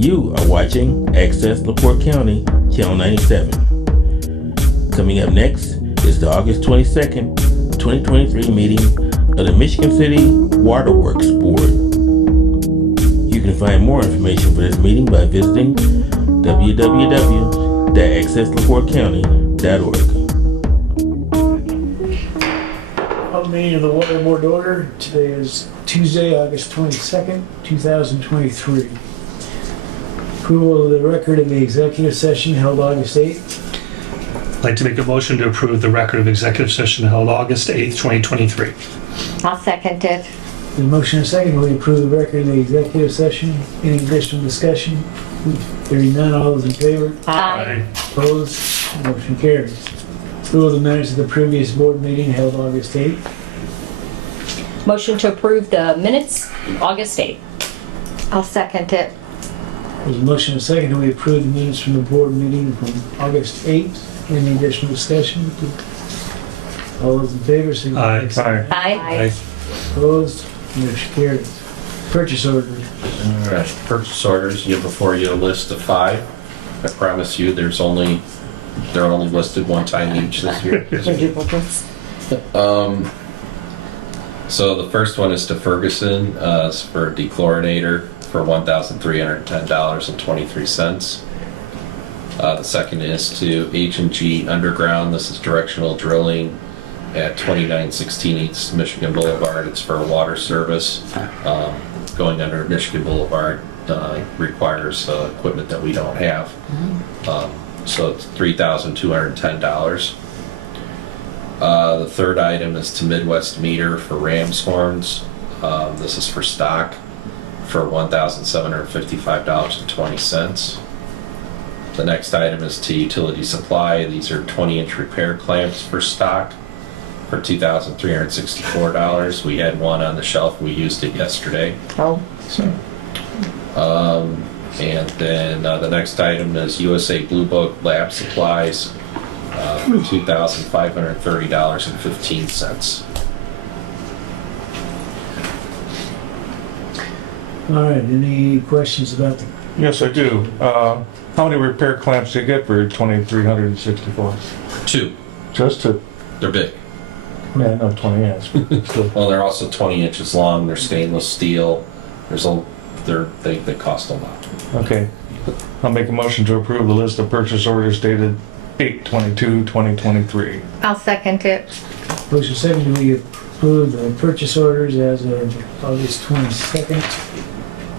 You are watching Access LaPorte County, Channel 97. Coming up next is the August 22nd, 2023 meeting of the Michigan City Waterworks Board. You can find more information for this meeting by visiting www.accesslaportecounty.org. Meeting of the Water Board order. Today is Tuesday, August 22nd, 2023. Approval of the record of the executive session held August 8th. I'd like to make a motion to approve the record of executive session held August 8th, 2023. I'll second it. The motion and second, we approve the record of the executive session. Any additional discussion? Hearing none, all those in favor? Aye. Opposed? Motion carries. Approval of the minutes of the previous board meeting held August 8th. Motion to approve the minutes, August 8th. I'll second it. There's a motion and second, we approve the minutes from the board meeting from August 8th. Any additional discussion? All those in favor, signify by saying Aye. Aye. opposed. Motion carries. Purchase order. All right, purchase orders, you have before you a list of 5. I promise you, they're only listed one time each this year. For duplicates. So the first one is to Ferguson, it's for a dechlorinator for $1,310.23. The second is to H&G Underground. This is directional drilling at 2916 East Michigan Boulevard. It's for a water service. Going under Michigan Boulevard requires equipment that we don't have. So it's $3,210. The third item is to Midwest Meter for Ram's horns. This is for stock for $1,755.20. The next item is to Utility Supply. These are 20-inch repair clamps for stock for $2,364. We had one on the shelf. We used it yesterday. Oh. So, and then the next item is USA Blue Book Lab Supplies for $2,530.15. All right, any questions about the, Yes, I do. How many repair clamps do you get for 2,364? 2. Just to, They're big. yeah, no, 20 inch. but still. Well, they're also 20 inches long. They're stainless steel. They cost a lot. Okay. I'll make a motion to approve the list of purchase orders dated 8/22/2023. I'll second it. motion second, we approve the purchase orders as of August 22nd.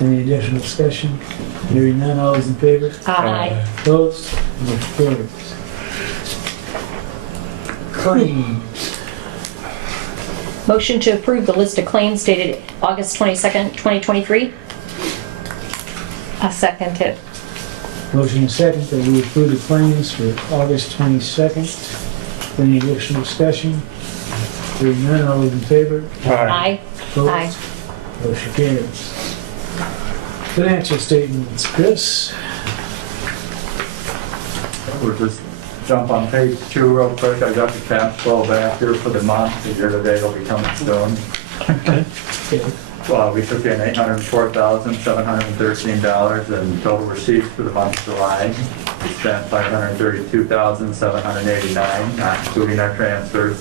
Any additional discussion? Hearing none, all those in favor? Aye. Opposed? Motion carries. Claims. Motion to approve the list of claims dated August 22nd, 2023. I'll second it. Motion and second that we approve the claims for August 22nd. Any additional discussion? Hearing none, all those in favor? Aye. Opposed? Aye. Motion carries. Financial statements, Chris? We'll just jump on page 2 real quick. I got the cash flow back here for the month. The year to date will be coming soon. Okay. Well, we took in $804,713 in total receipts for the month of July. We spent $532,789, not including our transfers.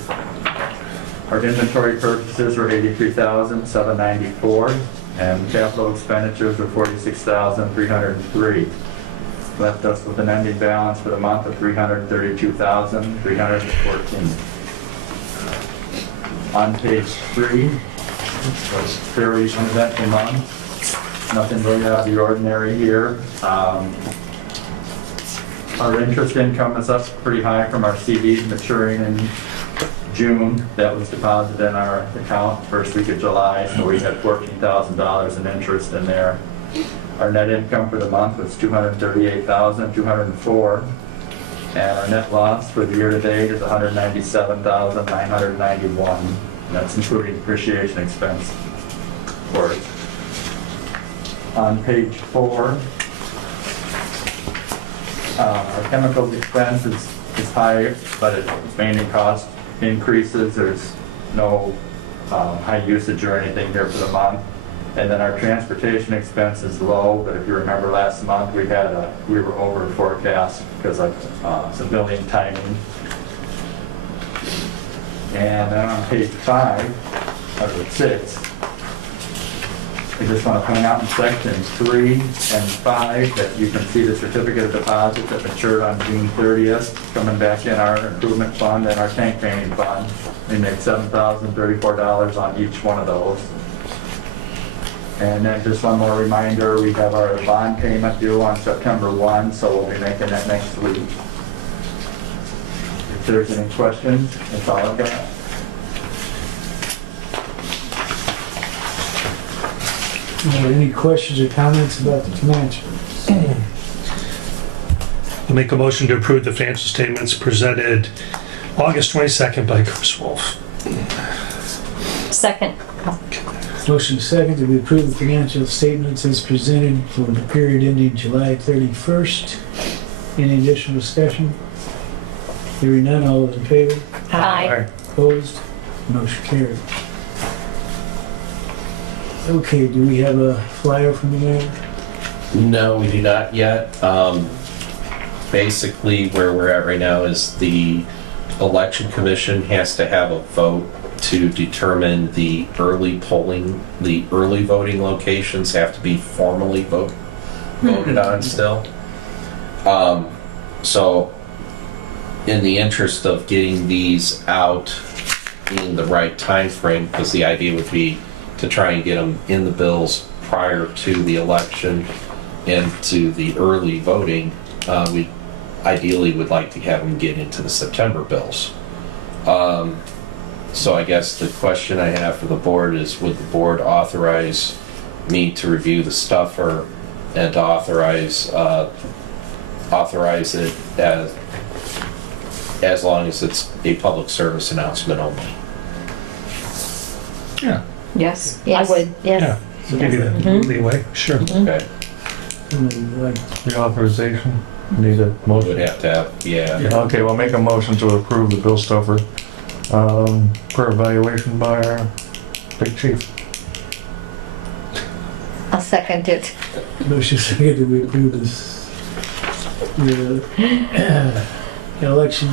Our inventory purchases were $83,794, and capital expenditures were $46,303. Left us with an ending balance for the month of $332,314. On page 3, was fairly uneventful month. Nothing really out of the ordinary here. Our interest income is up pretty high from our CDs maturing in June. That was deposited in our account first week of July, so we had $14,000 in interest in there. Our net income for the month was $238,204, and our net loss for the year to date is $197,991. That's including depreciation expense, of course. On page 4, our chemicals expense is high, but it's mainly cost increases. There's no high usage or anything here for the month. And then our transportation expense is low, but if you remember last month, we were over forecast because of some building timing. And then on page 5, or 6, I just want to point out in sections 3 and 5 that you can see the certificate of deposit that matured on June 30th, coming back in our improvement fund and our tank painting fund. We make $7,034 on each one of those. And then just one more reminder, we have our bond payment due on September 1, so we'll be making that next week. If there's any questions, that's all I've got. Any questions or comments about the financials? I'll make a motion to approve the financial statements presented August 22nd by Chris Wolf. Second. Motion second that we approve the financial statements as presented for the period ending July 31st. Any additional discussion? Hearing none, all those in favor? Aye. Opposed? Motion carried. Okay, do we have a flyer from the mayor? No, we do not yet. Basically, where we're at right now is the election commission has to have a vote to determine the early voting locations have to be formally voted on still. So in the interest of getting these out in the right time frame, because the idea would be to try and get them in the bills prior to the election and to the early voting, we ideally would like to have them get into the September bills. So I guess the question I have for the board is, would the board authorize me to review the stuffer and to authorize it as long as it's a public service announcement only? Yeah. Yes. Yes. I would. Yeah. So give you that leeway, sure. Okay. The authorization, need a Would motion. have to have, yeah. Okay, we'll make a motion to approve the bill stuffer, per evaluation by our big chief. I'll second it. Motion second that we approve this, the election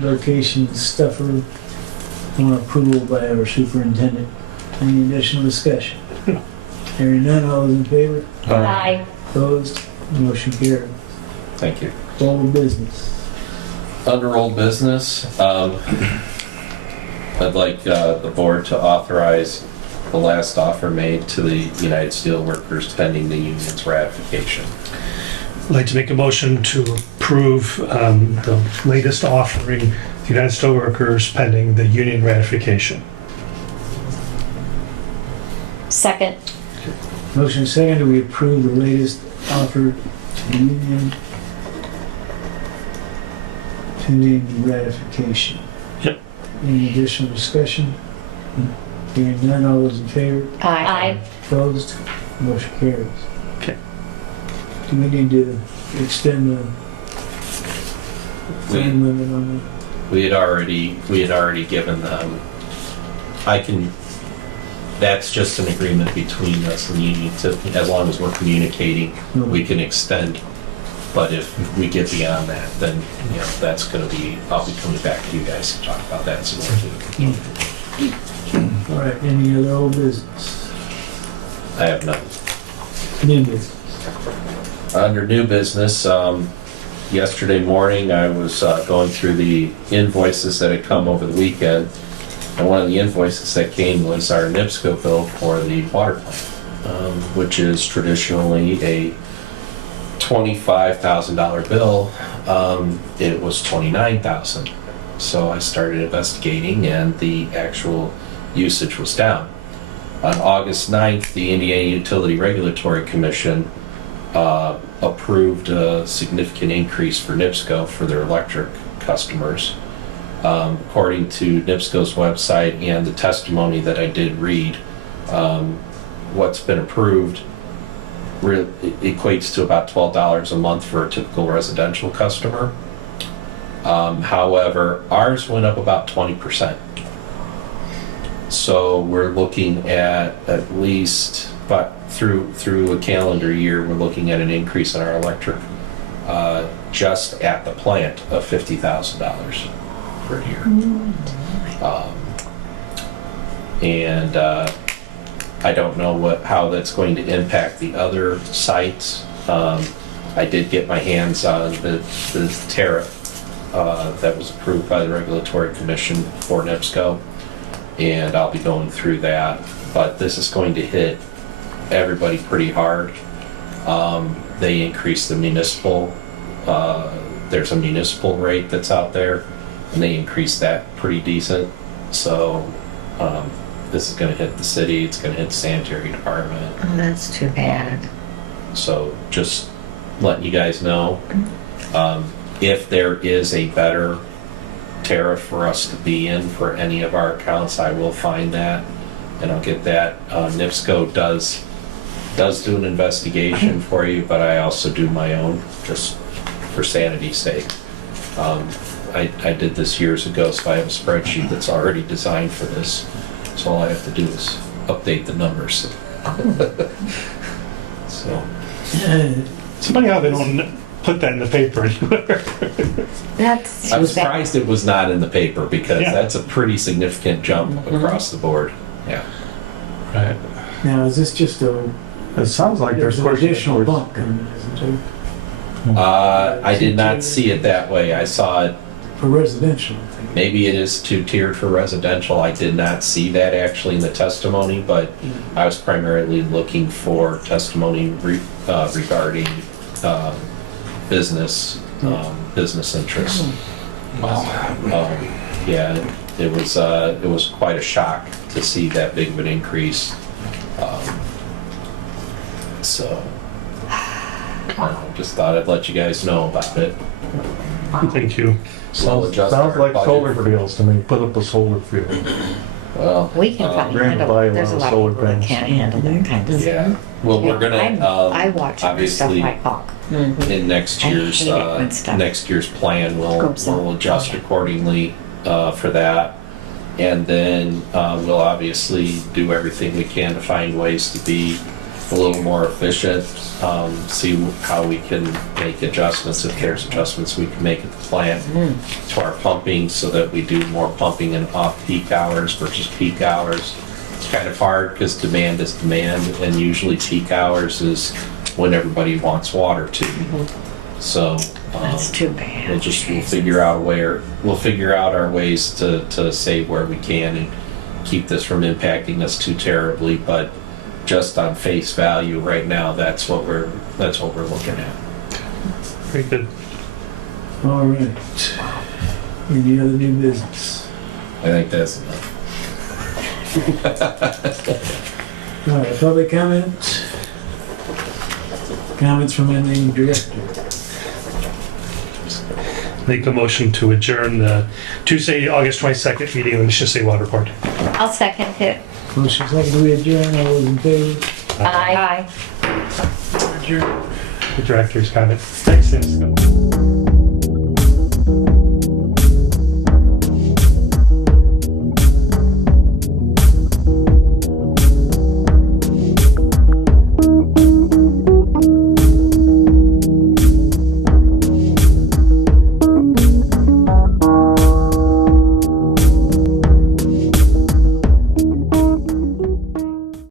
location stuffer on approval by our superintendent. Any additional discussion? Hearing none, all those in favor? Aye. Opposed? Motion carried. Thank you. Old business. Under old business, I'd like the board to authorize the last offer made to the United Steelworkers pending the union's ratification. I'd like to make a motion to approve the latest offering the United Steelworkers pending the union ratification. Second. Motion second that we approve the latest offer to the union pending ratification. Yep. Any additional discussion? Hearing none, all those in favor? Aye. Opposed? Motion carries. Okay. Do we need to extend the time limit on We had already given them, that's just an agreement between us and the union to, as long as we're communicating, the? we can extend. But if we get beyond that, then, that's gonna be, I'll be coming back to you guys to talk about that some more too. All right, any other old business? I have none. New business. Under new business, yesterday morning I was going through the invoices that had come over the weekend, and one of the invoices that came was our NIPSCO bill for the water plant, which is traditionally a $25,000 bill. It was $29,000. So I started investigating, and the actual usage was down. On August 9th, the Indiana Utility Regulatory Commission approved a significant increase for NIPSCO for their electric customers. According to NIPSCO's website and the testimony that I did read, what's been approved equates to about $12 a month for a typical residential customer. However, ours went up about 20%. So we're looking at least, but through a calendar year, we're looking at an increase in our electric, just at the plant of $50,000 per year. And I don't know how that's going to impact the other sites. I did get my hands on the tariff that was approved by the Regulatory Commission for NIPSCO, and I'll be going through that. But this is going to hit everybody pretty hard. They increased the municipal, there's a municipal rate that's out there, and they increased that pretty decent. So this is going to hit the city, it's going to hit the sanitary department. Oh, that's too bad. So just letting you guys know, if there is a better tariff for us to be in for any of our accounts, I will find that and I'll get that. NIPSCO does do an investigation for you, but I also do my own just for sanity's sake. I did this years ago, so I have a spreadsheet that's already designed for this. So all I have to do is update the numbers. So. Somebody how they don't put that in the paper anywhere. That's I'm too bad. surprised it was not in the paper because Yeah. that's a pretty significant jump across the board. Yeah. Right. Now, is this just It sounds like there's there's an questions. additional bump coming, isn't I did not see it that way. I saw it, it? For residential, I think. maybe it is two-tiered for residential. I did not see that actually in the testimony, but I was primarily looking for testimony regarding business interests. Yeah, it was quite a shock to see that big of an increase. So, just thought I'd let you guys know about it. Thank you. We'll adjust our Sounds like budget. solar fields to me. Put up a solar field. Well, We can probably Granted, handle buy it. a There's a lot lot of of people that solar can't handle that kind of stuff. yeah. Well, we're gonna I watch stuff obviously like Hawk. in next I year's hate it when stuff plan, we'll adjust accordingly for that, and then we'll obviously do everything we can to find ways to be a little more efficient. See how we can make adjustments, if there's adjustments we can make at the plant to our pumping, so that we do more pumping in off-peak hours versus peak hours. It's kind of hard because demand is demand, and usually peak hours is when everybody wants water to. So That's too bad. we'll figure out our ways to save where we can and keep this from impacting us too terribly. But just on face value right now, that's what we're looking at. Very good. All right. Any other new business? I think that's enough. All right, public comment? Comments from any director? Make a motion to adjourn the Tuesday, August 22nd meeting of the Michigan State Water Board. I'll second it. Motion second, we adjourn, all those in favor? Aye. Adjourn. The director's comment. Thanks, Cisco.